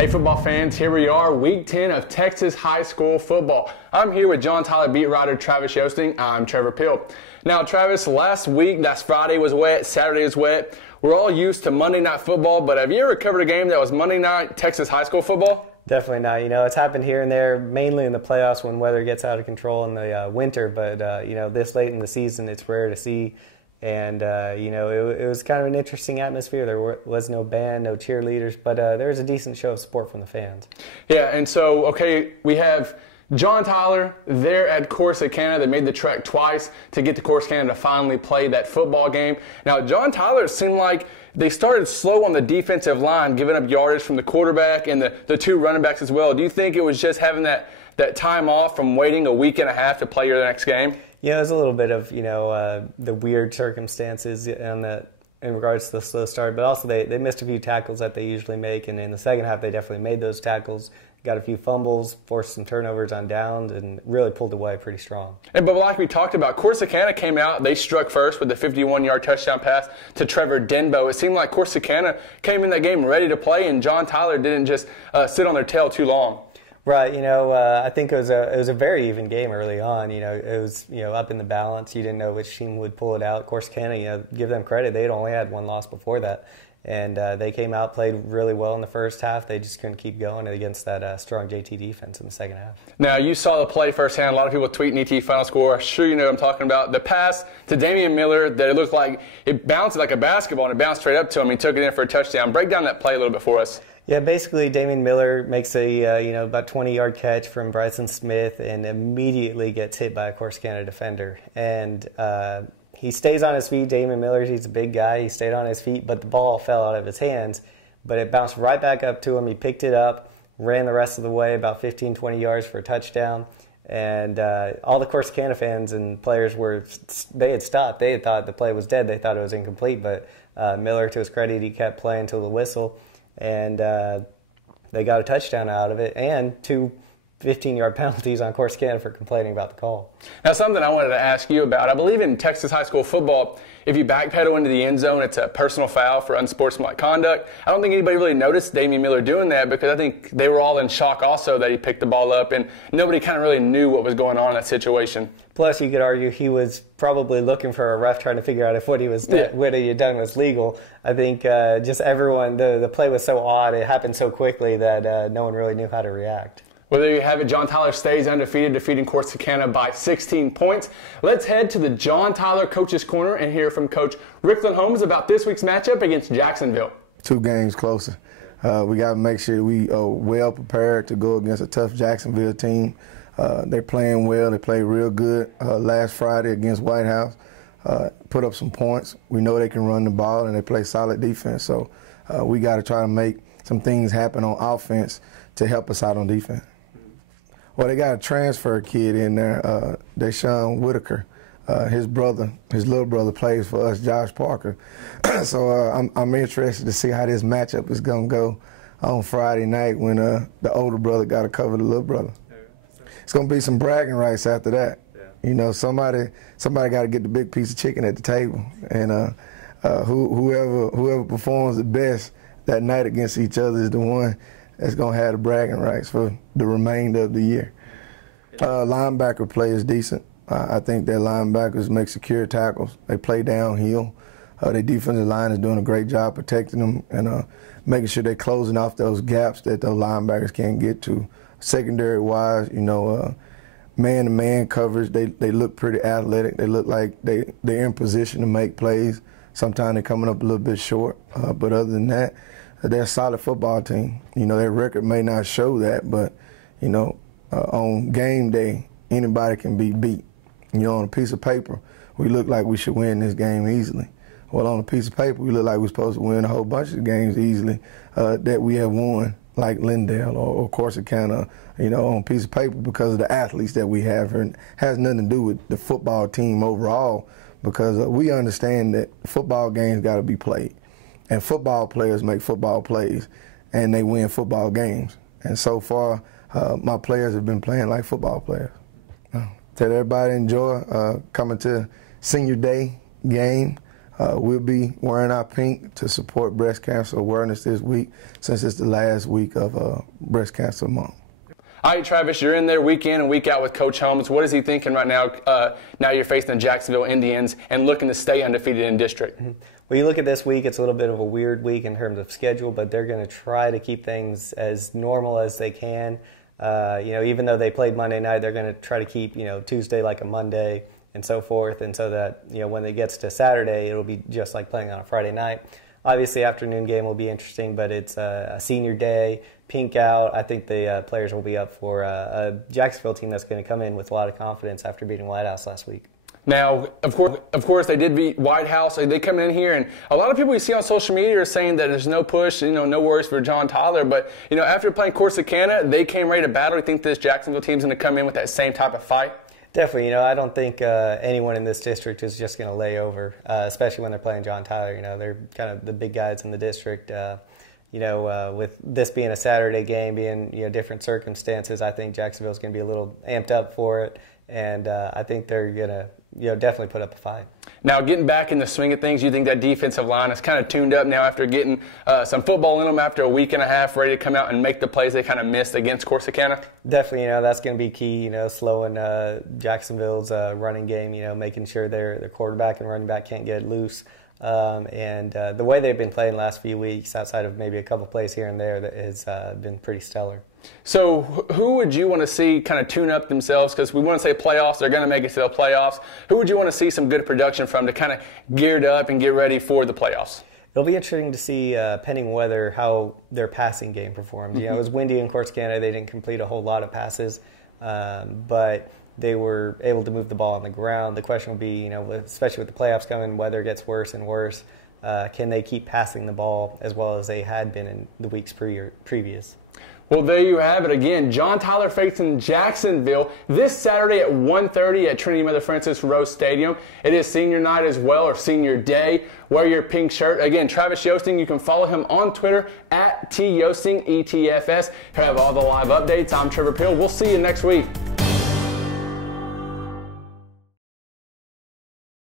Hey football fans, here we are, week 10 of Texas high school football. I'm here with John Tyler beat writer Travis Yosting. I'm Trevor Peel. Now Travis, last week, last Friday was wet, Saturday was wet. We're all used to Monday night football, but have you ever covered a game that was Monday night Texas high school football? Definitely not. It's happened here and there, mainly in the playoffs when weather gets out of control in the winter. But, this late in the season, it's rare to see. And, it was kind of an interesting atmosphere. There was no band, no cheerleaders, but there was a decent show of support from the fans. Yeah, and so, we have John Tyler there at Corsicana. They made the trek twice to get to Corsicana to finally play that football game. Now, John Tyler seemed like they started slow on the defensive line, giving up yardage from the quarterback and the two running backs as well. Do you think it was just having that time off from waiting a week and a half to play your next game? Yeah, there's a little bit of, the weird circumstances in regards to the slow start, but also they missed a few tackles that they usually make, and in the second half they definitely made those tackles, got a few fumbles, forced some turnovers on downs, and really pulled away pretty strong. But like we talked about, Corsicana came out, they struck first with the 51-yard touchdown pass to Trevor Denbo. It seemed like Corsicana came in that game ready to play, and John Tyler didn't just sit on their tail too long. Right, I think it was a very even game early on. It was up in the balance. You didn't know which team would pull it out. Corsicana, give them credit, they'd only had one loss before that, and they came out, played really well in the first half. They just couldn't keep going against that strong JT defense in the second half. Now, you saw the play firsthand. A lot of people tweeting ET final score. I'm sure you know what I'm talking about. The pass to Damian Miller that it looked like it bounced like a basketball and it bounced straight up to him. He took it in for a touchdown. Break down that play a little bit for us. Yeah, basically Damian Miller makes a about 20-yard catch from Bryson Smith and immediately gets hit by a Corsicana defender. And he stays on his feet. Damian Miller, he's a big guy. He stayed on his feet, but the ball fell out of his hands. But it bounced right back up to him. He picked it up, ran the rest of the way, about 15, 20 yards for a touchdown. And all the Corsicana fans and players they had stopped. They had thought the play was dead. They thought it was incomplete. But Miller, to his credit, he kept playing until the whistle. And they got a touchdown out of it and two 15-yard penalties on Corsicana for complaining about the call. Now, something I wanted to ask you about. I believe in Texas high school football, if you backpedal into the end zone, it's a personal foul for unsportsmanlike conduct. I don't think anybody really noticed Damian Miller doing that because I think they were all in shock also that he picked the ball up, and nobody kind of really knew what was going on in that situation. Plus, you could argue he was probably looking for a ref trying to figure out if what he had done was legal. I think just everyone, the play was so odd, it happened so quickly that no one really knew how to react. Well, there you have it. John Tyler stays undefeated, defeating Corsicana by 16 points. Let's head to the John Tyler Coach's Corner and hear from Coach Rickland Holmes about this week's matchup against Jacksonville. 2 games closer. We got to make sure we are well prepared to go against a tough Jacksonville team. They're playing well. They played real good last Friday against White House. Put up some points. We know they can run the ball, and they play solid defense. So we got to try to make some things happen on offense to help us out on defense. Well, they got a transfer kid in there, Deshaun Whitaker. His little brother plays for us, Josh Parker. So I'm interested to see how this matchup is going to go on Friday night when the older brother got to cover the little brother. It's going to be some bragging rights after that. Yeah. Somebody got to get the big piece of chicken at the table, and whoever performs the best that night against each other is the one that's going to have the bragging rights for the remainder of the year. Linebacker play is decent. I think their linebackers make secure tackles. They play downhill. Their defensive line is doing a great job protecting them and making sure they're closing off those gaps that those linebackers can't get to. Secondary-wise, man-to-man coverage, they look pretty athletic. They look like they're in position to make plays. Sometimes they're coming up a little bit short. But other than that, they're a solid football team. Their record may not show that, but, on game day, anybody can be beat. On a piece of paper, we look like we should win this game easily. Well, on a piece of paper, we look like we're supposed to win a whole bunch of games easily that we have won, like Lindale or Corsicana, on a piece of paper because of the athletes that we have here. It has nothing to do with the football team overall because we understand that football games got to be played. And football players make football plays, and they win football games. And so far, my players have been playing like football players. Tell everybody enjoy coming to senior day game. We'll be wearing our pink to support breast cancer awareness this week, since it's the last week of breast cancer month. All right, Travis, you're in there week in and week out with Coach Holmes. What is he thinking right now? Now you're facing the Jacksonville Indians and looking to stay undefeated in district. Well, you look at this week, it's a little bit of a weird week in terms of schedule, but they're going to try to keep things as normal as they can. Even though they played Monday night, they're going to try to keep, Tuesday like a Monday and so forth. And so that, when it gets to Saturday, it'll be just like playing on a Friday night. Obviously, afternoon game will be interesting, but it's a senior day, pink out. I think the players will be up for a Jacksonville team that's going to come in with a lot of confidence after beating White House last week. Now, of course, they did beat White House. They come in here, and a lot of people you see on social media are saying that there's no push, no worries for John Tyler. But, after playing Corsicana, they came ready to battle. You think this Jacksonville team's going to come in with that same type of fight? Definitely. I don't think anyone in this district is just going to lay over, especially when they're playing John Tyler. They're kind of the big guys in the district. With this being a Saturday game, being different circumstances, I think Jacksonville's going to be a little amped up for it, and I think they're going to definitely put up a fight. Now, getting back in the swing of things, you think that defensive line is kind of tuned up now after getting some football in them after a week and a half, ready to come out and make the plays they kind of missed against Corsicana? Definitely, that's going to be key, slowing Jacksonville's running game, making sure their quarterback and running back can't get loose. And the way they've been playing the last few weeks, outside of maybe a couple plays here and there, that has been pretty stellar. So who would you want to see kind of tune up themselves? Because we want to say playoffs, they're going to make it to the playoffs. Who would you want to see some good production from to kind of geared up and get ready for the playoffs? It'll be interesting to see, pending weather, how their passing game performed. It was windy in Corsicana. They didn't complete a whole lot of passes, but they were able to move the ball on the ground. The question will be, especially with the playoffs coming, weather gets worse and worse. Can they keep passing the ball as well as they had been in the weeks previous? Well, there you have it again. John Tyler facing Jacksonville this Saturday at 1:30 at Trinity Mother Frances Rose Stadium. It is senior night as well, or senior day. Wear your pink shirt. Again, Travis Yosting, you can follow him on Twitter at TYosting, ETFS. Have all the live updates. I'm Trevor Peele. We'll see you next week.